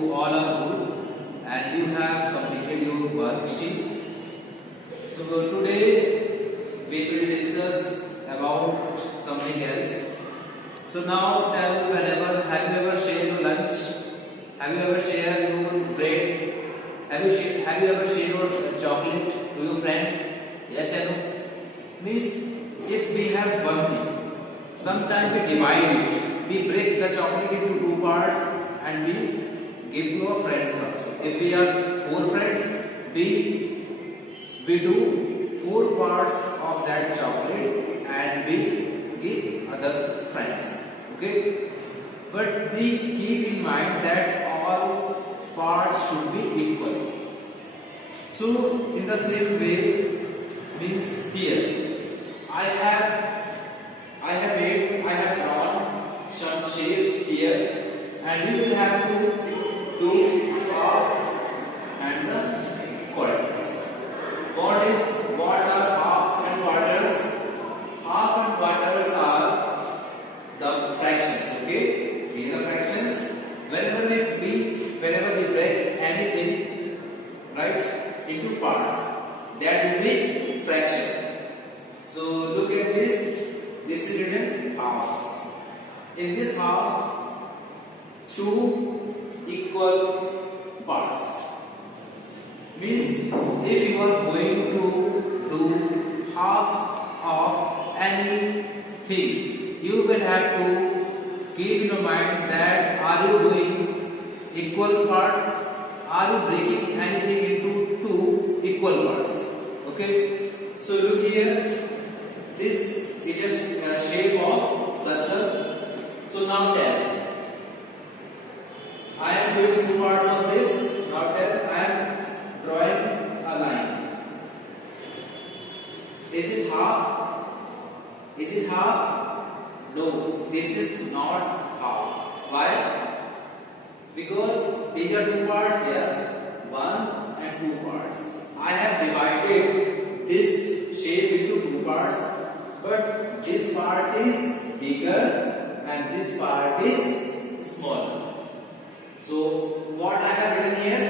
you all are good and you have completed your worksheets. So today we will discuss about something else. So now tell, whenever have you ever shared your lunch? Have you ever shared your bread? Have you ever shared your chocolate to your friend? Yes or no? Means if we have one thing, sometimes we divide it. We break the chocolate into two parts and we give to our friends also. If we are four friends, we do four parts of that chocolate and we give other friends. Okay? But we keep in mind that all parts should be equal. So in the same way, means here I have drawn some shapes here, and we will have to do half and the quarters. What are halves and quarters? Half and quarters are the fractions. Okay, here are the fractions. Whenever we break anything, right, into parts, that will be fraction. So look at this. This is written halves. In this halves, two equal parts. Means if you are going to do half of anything, you will have to keep in your mind that are you doing equal parts? Are you breaking anything into two equal parts? Okay. So look here. This is just a shape of circle. So now tell. I am doing two parts of this. Now tell. I am drawing a line. Is it half? Is it half? No. This is not half. Why? Because these are two parts. Yes. One and two parts. I have divided this shape into two parts. But this part is bigger and this part is smaller. So what I have written here?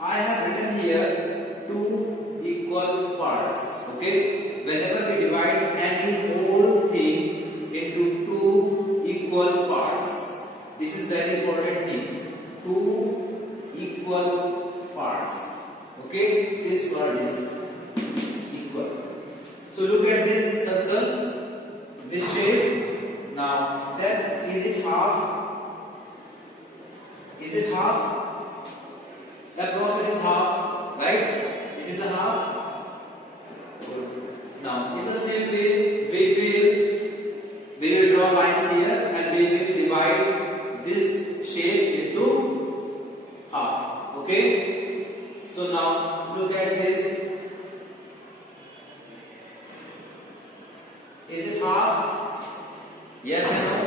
I have written here two equal parts. Okay. Whenever we divide any whole thing into two equal parts, this is very important thing. Two equal parts. Okay. This part is equal. So look at this circle, this shape. Now, then is it half? Is it half? Approx it is half, right? This is a half. Now, in the same way, we will draw lines here and we will divide this shape into half. Okay? So now look at this. Is it half? Yes or no?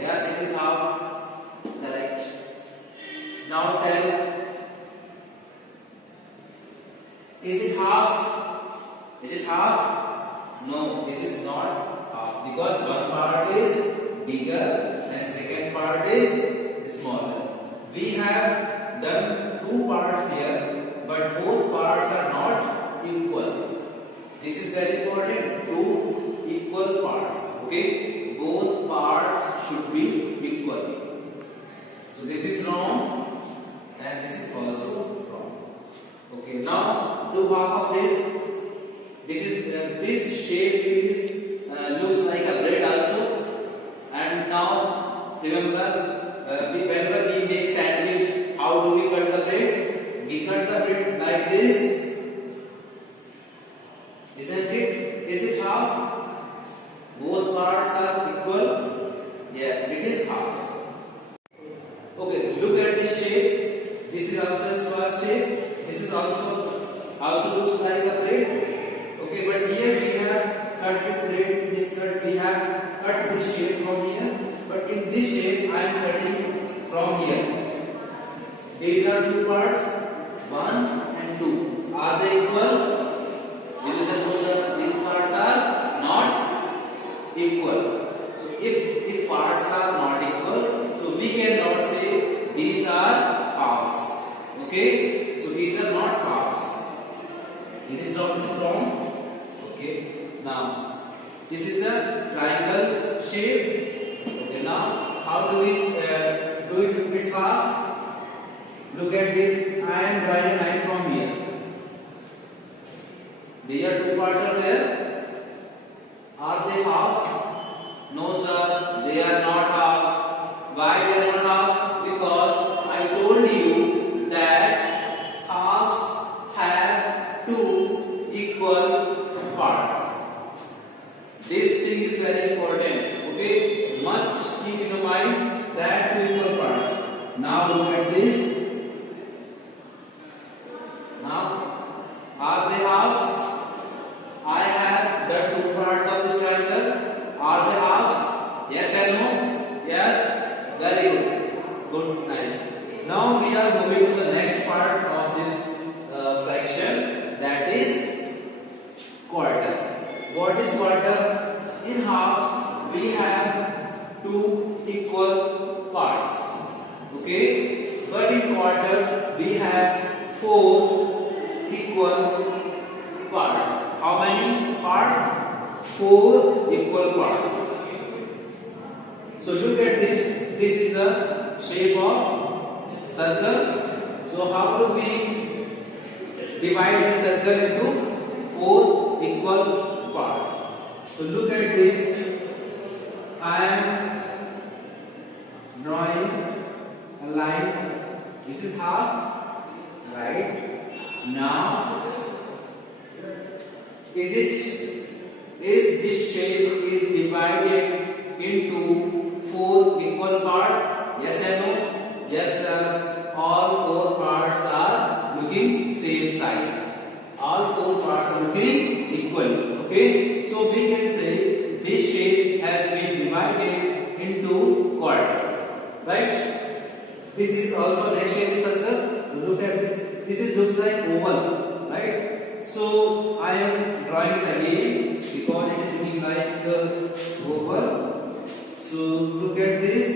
Yes, it is half. Correct. Now tell. Is it half? Is it half? No, this is not half because one part is bigger and second part is smaller. We have done two parts here, but both parts are not equal. This is very important. Two equal parts. Okay, both parts should be equal. So this is wrong and this is also wrong. Okay, now do half of this. This shape is looks like a bread also. And now remember, whenever we make sandwich, how do we cut the bread? We cut the bread like this. Isn't it? Is it half? Both parts are equal. Yes, it is half. Okay, look at this shape. This is also a square shape. This is also looks like a bread. Okay, but here we have cut this bread. We have cut this shape from here. But in this shape, I am cutting from here. These are two parts, 1 and 2. Are they equal? These parts are not equal. So if parts are not equal, so we cannot say these are Okay, so these are not halves. It is not strong. Okay, now this is a triangle shape. Okay, now how do we do it? Its half. Look at this. I am drawing a line from here. These are two parts are there. Are they halves? No, sir. They are not halves. Why they are not halves? Because I told you that halves have two equal parts. This thing is very important. Okay, must keep in mind that two equal parts. Now look at this. Now, are they halves? I have the two parts of this triangle. Are they halves? Yes and no? Yes. Very good. Good. Nice. Now we are moving to the next part of this fraction, that is quarter. What is quarter? In halves we have two equal parts. Okay. But in quarters we have four equal parts. How many parts? Four equal parts. So look at this. This is a shape of circle. So how do we divide this circle into four equal parts? So look at this. I am drawing a line. This is half, right? Now, is this shape is divided into four equal parts? Yes and no? Yes, sir. All four parts are looking same size. All four parts are looking equal. Okay? So we can say this shape has been divided into quarters. Right? This is also next shape circle. Look at this. This looks like oval. Right? So I am drawing it again because it is looking like oval. So look at this.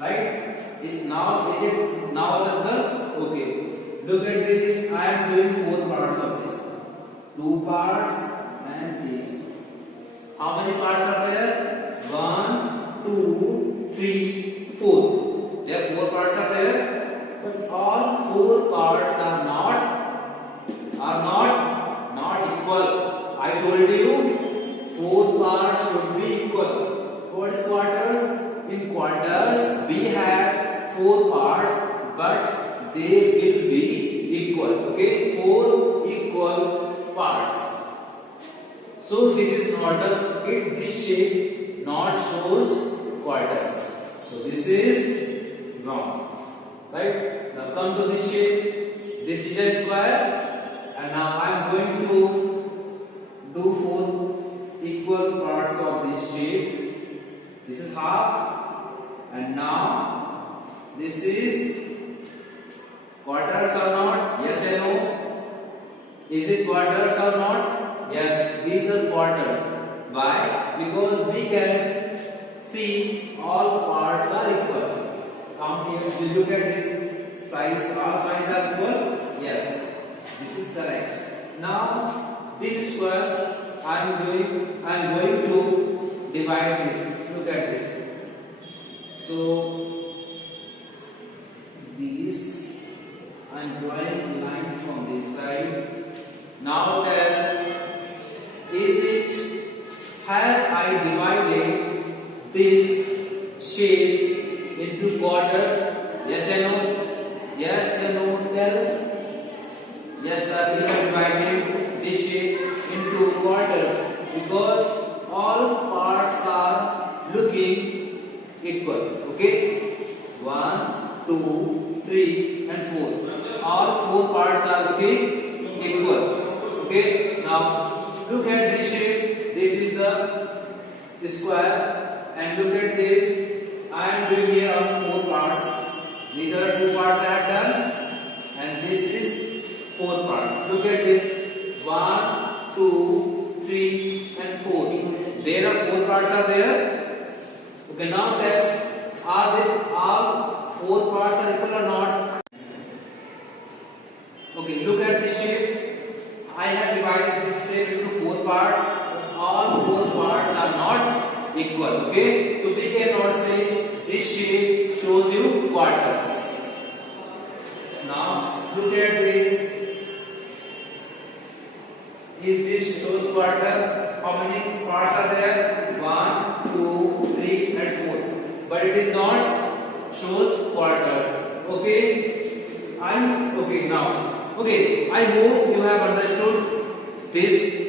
Right? Now is it now a circle? Okay. Look at this. I am doing four parts of this. Two parts and this. How many parts are there? 1, 2, 3, 4. There are four parts are there, but all four parts are not equal. I told you four parts should be equal. What is quarters? In quarters we have four parts, but they will be equal. Okay, four equal parts. So this is not this shape not shows quarters. So this is wrong. Right? Now come to this shape. This is a square, and now I am going to do four equal parts of this shape. This is half, and now this is quarters or not? Yes and no? Is it quarters or not? Yes, these are quarters. Why? Because we can see all parts are equal. Count here. We look at this size. All sides are equal. Yes, this is correct. Now this square I am going to divide this. Look at this. So this I am drawing a line from this side. Now tell, have I divided this shape into quarters? Yes and no? Yes and no? Tell. Yes, sir, we have divided this shape into quarters because all parts are looking equal. Okay? 1, 2, 3 and 4. All four parts are looking equal. Okay, now look at this shape. This is the square, and look at this. I am doing here on four parts. These are two parts I have done, and this is four parts. Look at this. 1, 2, 3, and 4. There are four parts are there. Okay, now tell, are they all four parts are equal or not? Okay, look at this shape. I have divided this shape into four parts. All four parts are not equal. Okay, so we cannot say this shape shows you quarters. Now look at this. Is this shows quarter? How many parts are there? 1, 2, 3 and 4. But it is not shows quarters. Okay. I hope you have understood this